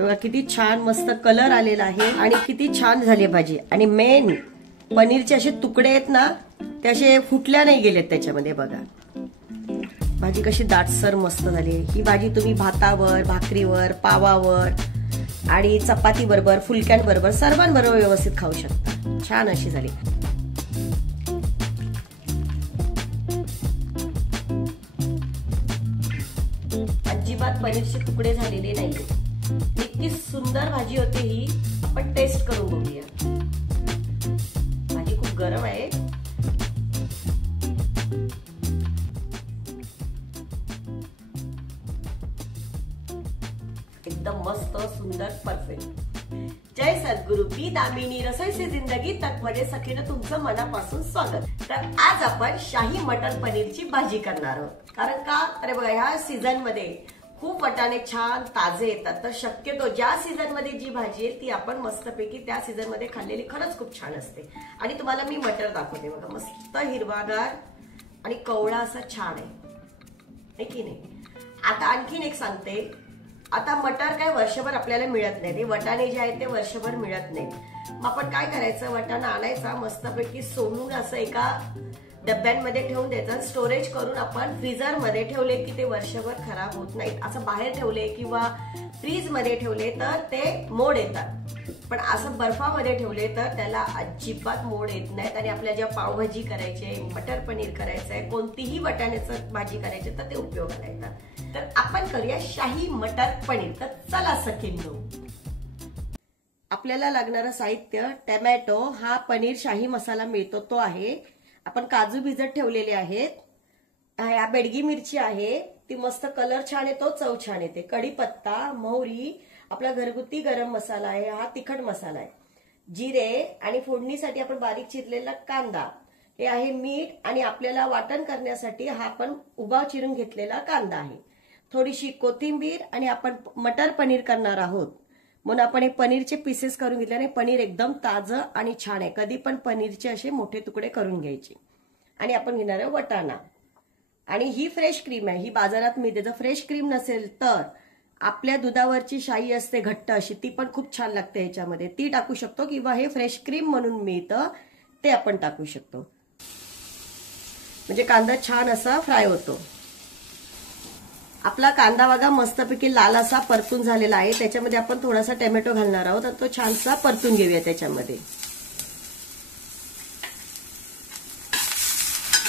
बघा किती छान मस्त कलर आलेला आहे आणि किती छान झाली भाजी। आणि मेन पनीरचे असे तुकडे आहेत ना ते असे फुटल्या नाही गेलेत त्याच्यामध्ये। बघा भाजी कशी दाटसर मस्त झाली। ही भाजी तुम्ही भातावर, भाकरीवर, पावावर आणि चपाती बरोबर, फुलक्यांबरोबर सर्वांबरोबर व्यवस्थित खाऊ शकता। छान अशी झाली। अजिबात पनीरचे तुकडे झालेले नाहीये। इतकी सुंदर भाजी होती ही। आपण टेस्ट करून बघूया। भाजी खूप गरम आहे। एकदम मस्त सुंदर परफेक्ट। जय सद्गुरु, मी दामिनी रसोई से जिंदगी तक मध्ये सखीनं तुमचं मनापासून स्वागत। तर आज आपण शाही मटर पनीरची भाजी करणार आहोत। कारण का अरे बघा ह्या सीझन मध्ये खूप वटाणे छान ताजे येतात। तर शक्यतो ज्या सीझन मध्ये जी भाजी आहे ती आपण मस्तपैकी त्या सीझन मध्ये खाल्लेली खरंच खूप छान असते। आणि तुम्हाला मी मटर दाखवते बघा, मस्त हिरवागार आणि कवळा असा छान आहे की नाही। आता आणखीन एक सांगते, आता मटर काय वर्षभर आपल्याला मिळत नाही, ते वटाणे जे आहेत ते वर्षभर मिळत नाहीत। मग आपण काय करायचं, वटाणा आणायचा मस्तपैकी सोलून असं एका डब्यांमध्ये ठेवून द्यायचं। स्टोरेज करून आपण फ्रीजर मध्ये ठेवले की ते वर्षभर खराब होत नाहीत। असं बाहेर ठेवले किंवा फ्रीज मध्ये ठेवले तर ते मोड येतात, पण असं बर्फामध्ये ठेवले तर त्याला अजिबात मोड येत नाहीत। आणि आपल्या ज्या पावभाजी करायचे, मटर पनीर करायचंय, कोणतीही वटाण्याचं भाजी करायची तर ते उपयोगाला येतात। तर आपण करूया शाही मटर पनीर। तर चला सखींनो, आपल्याला लागणारं साहित्य टोमॅटो, हा पनीर शाही मसाला मिळतो तो आहे। आपण काजू भिजत ठेवलेले आहेत। ह्या बेडगी मिरची आहे, ती मस्त कलर छान येतो, चव छान येते। कढीपत्ता, मोहरी, आपला घरगुती गरम मसाला आहे, हा तिखट मसाला आहे, जिरे आणि फोडणीसाठी आपण बारीक चिरलेला कांदा, हे आहे मीठ। आणि आपल्याला वाटण करण्यासाठी हा आपण उभा चिरून घेतलेला कांदा आहे, थोडीशी कोथिंबीर। आणि आपण मटर पनीर करणार आहोत म्हणून आपण हे पनीरचे पीसेस करून घेतल्याने पनीर एकदम ताजं आणि छान आहे। कधी पण पनीरचे असे मोठे तुकडे करून घ्यायचे। आणि आपण घेणार आहे वटाणा। आणि ही फ्रेश क्रीम आहे, ही बाजारात मिळते। जर फ्रेश क्रीम नसेल तर आपल्या दुधावरची शाई असते घट्ट अशी, ती पण खूप छान लागते ह्याच्यामध्ये, ती टाकू शकतो। किंवा हे फ्रेश क्रीम म्हणून मिळतं ते आपण टाकू शकतो, म्हणजे कांदा छान असा फ्राय होतो। आपला कांदा बघा मस्तपैकी लाल असा परतून झालेला आहे। त्याच्यामध्ये आपण थोडासा टोमॅटो घालणार आहोत आणि तो छानसा परतून घेऊया त्याच्यामध्ये।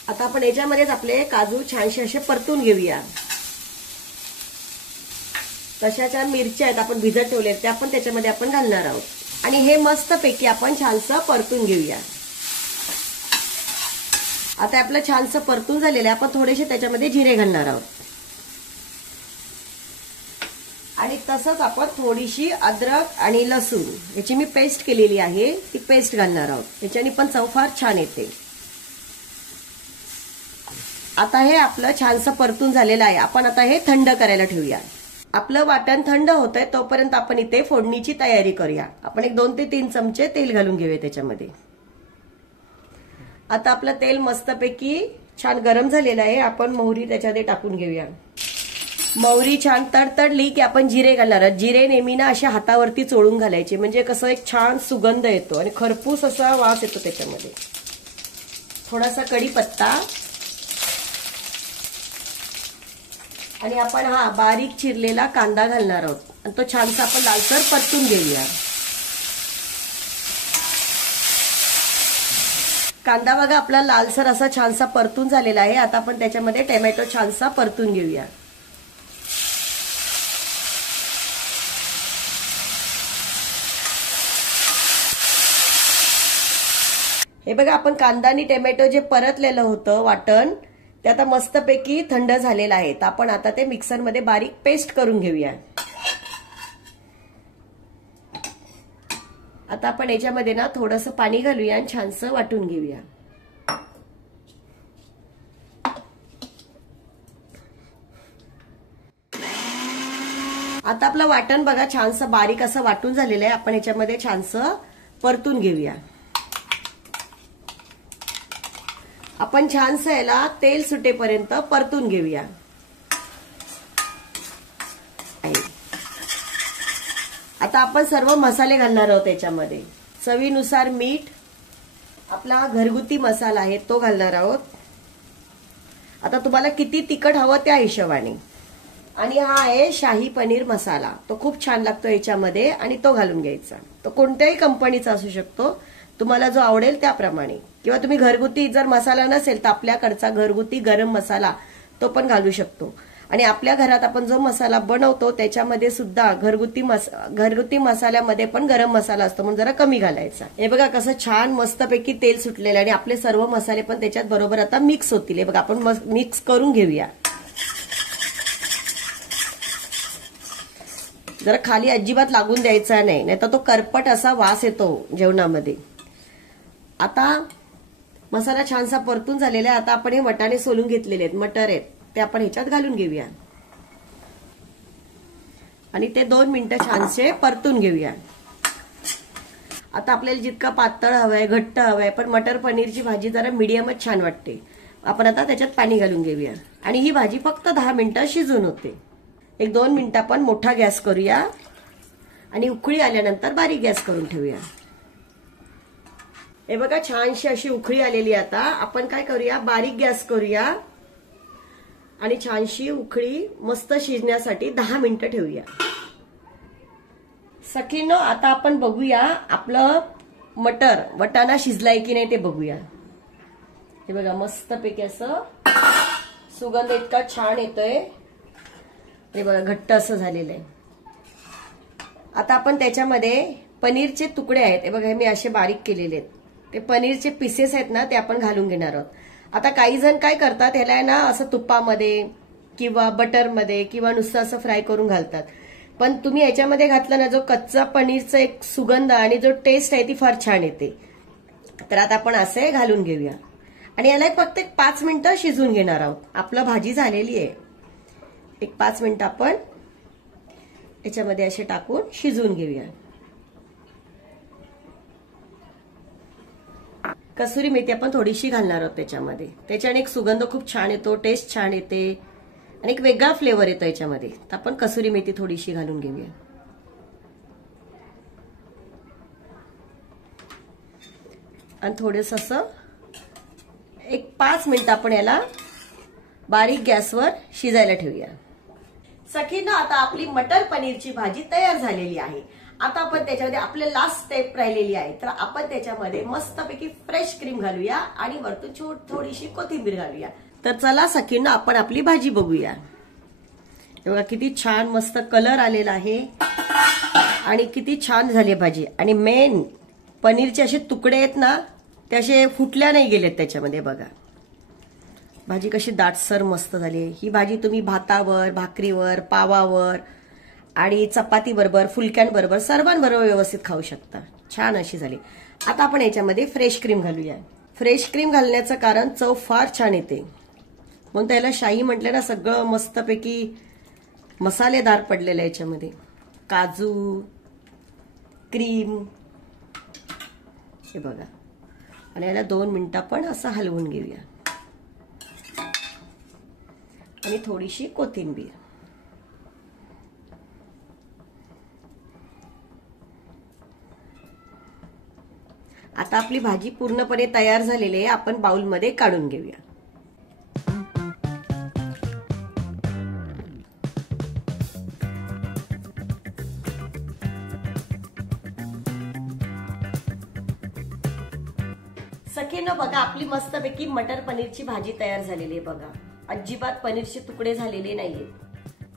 आता आपण याच्यामध्येच आपले काजू छानसे असे परतून घेऊया। तशाच्या मिरच्या आहेत आपण भिजत ठेवल्या, त्या पण त्याच्यामध्ये आपण घालणार आहोत। आणि हे मस्तपैकी आपण छानसं परतून घेऊया। आता आपलं छानसं परतून झालेलं आहे, आपण थोडेसे त्याच्यामध्ये जिरे घालणार आहोत। आणि तसंच आपण थोडीशी अद्रक आणि लसूण याची मी पेस्ट केलेली आहे, ती पेस्ट घालणार आहोत। याच्याने पण चव फार छान येते। आता हे आपलं छानसं परतून झालेलं आहे, आपण आता हे थंड करायला ठेवूया। आपलं वाटण थंड होतंय तोपर्यंत आपण इथे फोडणीची तयारी करूया। आपण एक 2 ते 3 चमचे तेल घालून घेऊया त्याच्यामध्ये। आता आपलं तेल मस्तपैकी छान गरम झालेलं आहे, आपण मोहरी त्याच्यामध्ये टाकून घेऊया। मोहरी छान तडतडली की आपण जिरे घालणार आहोत। जिरे नेहमी ना अशा हातावरती चोळून घालायचे, म्हणजे कसं एक छान सुगंध येतो आणि खरपूस असा वास येतो त्याच्यामध्ये। थोडासा कढीपत्ता आणि आपण हा बारीक चिरलेला कांदा घालणार आहोत आणि तो छानसा आपण लालसर परतून घेऊया। कांदा बघा आपला लालसर असा छानसा परतून झालेला आहे। आता आपण त्याच्यामध्ये टोमॅटो छानसा परतून घेऊया। हे बघा आपण कांदा आणि टोमॅटो जे परतलेलं होतं वाटण, ते आता मस्तपैकी थंड झालेलं आहे। तर आपण आता ते मिक्सरमध्ये बारीक पेस्ट करून घेऊया। आता आपण याच्यामध्ये ना थोडंसं पाणी घालूया आणि छानसं वाटून घेऊया। आता आपलं वाटण बघा छानसं बारीक असं वाटून झालेलं आहे, आपण याच्यामध्ये छानसं परतून घेऊया। आपण छानसं याला तेल सुटेपर्यंत परतून घेऊया। आता आपण सर्व मसाले घालणार आहोत त्याच्यामध्ये. चवीनुसार मीठ, आपला घरगुती मसाला आहे तो घालणार आहोत. आता तुम्हाला किती तिखट हवं त्या हिशोबाने. आणि हा आहे शाही पनीर मसाला, तो खूप छान लागतो याच्यामध्ये आणि तो घालून घ्यायचा. तो कोणत्याही कंपनीचा असू शकतो, तुम्हाला जो आवडेल त्याप्रमाणे. किंवा तुम्ही घरगुती जर मसाला नसेल तर आपल्याकडचा घरगुती गरम मसाला तो पण घालू शकतो. आणि आपल्या घरात आपण जो मसाला बनवतो त्याच्यामध्ये सुद्धा घरगुती मसाल्यामध्ये पण गरम मसाला असतो, म्हणून जरा कमी घालायचा. हे बघा कसं छान मस्तपैकी तेल सुटलेलं आणि आपले सर्व मसाले पण त्याच्यात बरोबर आता मिक्स होतील. हे बघा आपण मिक्स करून घेऊया. जरा खाली अजिबात लागून द्यायचा नाही, नाहीतर तो करपट असा वास येतो जेवणामध्ये. आता मसाला छानसा परतून झालेला आहे. आता आपण हे वटाणे सोलून घेतलेले आहेत, मटर आहेत, ते आपण ह्याच्यात घालून घेऊया आणि ते 2 मिनिटं छानसे परतून घेऊया. आता आपल्याला जितका पातळ हवंय, घट्ट हवंय, पण मटर पनीरची भाजी जरा मीडियमच छान वाटते. आपण आता त्याच्यात पाणी घालून घेऊया आणि ही भाजी फक्त 10 मिनिटं शिजून होते. 1-2 मिनिटं आपण मोठा गॅस करूया आणि उकळी आल्यानंतर बारीक गॅस करून ठेवूया. हे बघा छानशी अशी उकळी आलेली. आता आपण काय करूया, बारीक गॅस करूया आणि छानशी उकळी मस्त शिजण्यासाठी 10 मिनिटं ठेवूया. सखीनो, आता आपण बघूया आपलं वटाणा शिजलाय की नाही ते बघूया. हे बघा मस्तपैकी असं सुगंध इतका छान येतोय. हे बघा घट्ट असं झालेलं आहे. आता आपण त्याच्यामध्ये पनीरचे तुकडे आहेत, हे बघा मी असे बारीक केलेले आहेत, ते पनीरचे पीसेस आहेत ना, ते आपण घालून घेणार आहोत. आता काही जण काय करतात, ह्याला ना असं तुपामध्ये किंवा बटरमध्ये किंवा नुसतं असं फ्राय करून घालतात. पण तुम्ही याच्यामध्ये घातलं ना, जो कच्चा पनीरचा एक सुगंध आणि जो टेस्ट आहे ती फार छान येते. तर आता आपण असे घालून घेऊया आणि याला फक्त 5 मिनिटं शिजून घेणार आहोत. आपलं भाजी झालेली आहे. 5 मिनिटं आपण याच्यामध्ये असे टाकून शिजवून घेऊया. कसुरी मेथी आपण थोडीशी घालणार आहोत त्याच्यामध्ये. त्याच्याने एक सुगंध खूप छान येतो, टेस्ट छान येते आणि एक वेगळा फ्लेवर येतो याच्यामध्ये. तर आपण कसुरी मेथी थोडीशी घालून घेऊया आणि थोडंसं असं 5 मिनिटं आपण याला बारीक गॅसवर शिजायला ठेवूया. सखींनो, आता आपली मटर पनीरची भाजी तयार झालेली आहे. आता आपण त्याच्यामध्ये आपले लास्ट स्टेप राहिलेली आहे. तर आपण त्याच्यामध्ये मस्तपैकी फ्रेश क्रीम घालूया आणि वरतून थोडीशी कोथिंबीर घालूया. तर चला सखींनो, आपण आपली भाजी बघूया. बघा किती छान मस्त कलर आलेला आहे आणि किती छान झाली भाजी. आणि मेन पनीरचे असे तुकडे आहेत ना, ते असे फुटल्या नाही गेलेत त्याच्यामध्ये. बघा भाजी कशी दाटसर मस्त झाली. ही भाजी तुम्ही भातावर, भाकरीवर, पावावर आणि चपाती बरोबर, फुलक्यांबरोबर, सर्वांबरोबर व्यवस्थित खाऊ शकता. छान अशी झाली. आता आपण याच्यामध्ये फ्रेश क्रीम घालूया. फ्रेश क्रीम घालण्याचं कारण चव फार छान येते, म्हणून त्याला शाही म्हटलं ना. सगळं मस्तपैकी मसालेदार पडलेलं आहे याच्यामध्ये. काजू, क्रीम, हे बघा. आणि याला 2 मिनिटं आपण असं हलवून घेऊया आणि थोडीशी कोथिंबीर. आता आपली भाजी पूर्णपणे तयार झालेली आहे. आपण बाउलमध्ये काढून घेऊया. सखींनो, बघा आपली मस्तपैकी मटर पनीरची भाजी तयार झालेली आहे. बघा अजिबात पनीरचे तुकडे झालेले नाहीये.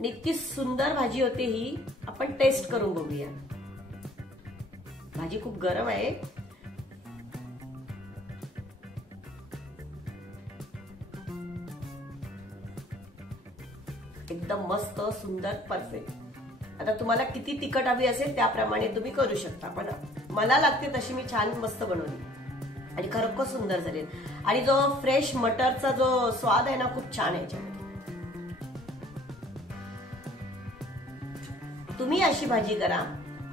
इतकी सुंदर भाजी होते ही. आपण टेस्ट करून बघूया. भाजी खूप गरम आहे. एकदम मस्त, सुंदर, परफेक्ट. आता तुम्हाला किती तिखट हवी असेल त्याप्रमाणे तुम्ही करू शकता, पण मला लागते तशी मी छान मस्त बनवली आणि खरोखर सुंदर झाली. आणि जो फ्रेश मटरचा जो स्वाद आहे ना, खूप छान आहे याच्यामध्ये. तुम्ही अशी भाजी करा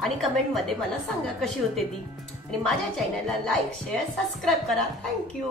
आणि कमेंट मध्ये मला सांगा कशी होते ती. आणि माझ्या चॅनलला लाईक, शेअर, सबस्क्राईब करा. थँक्यू.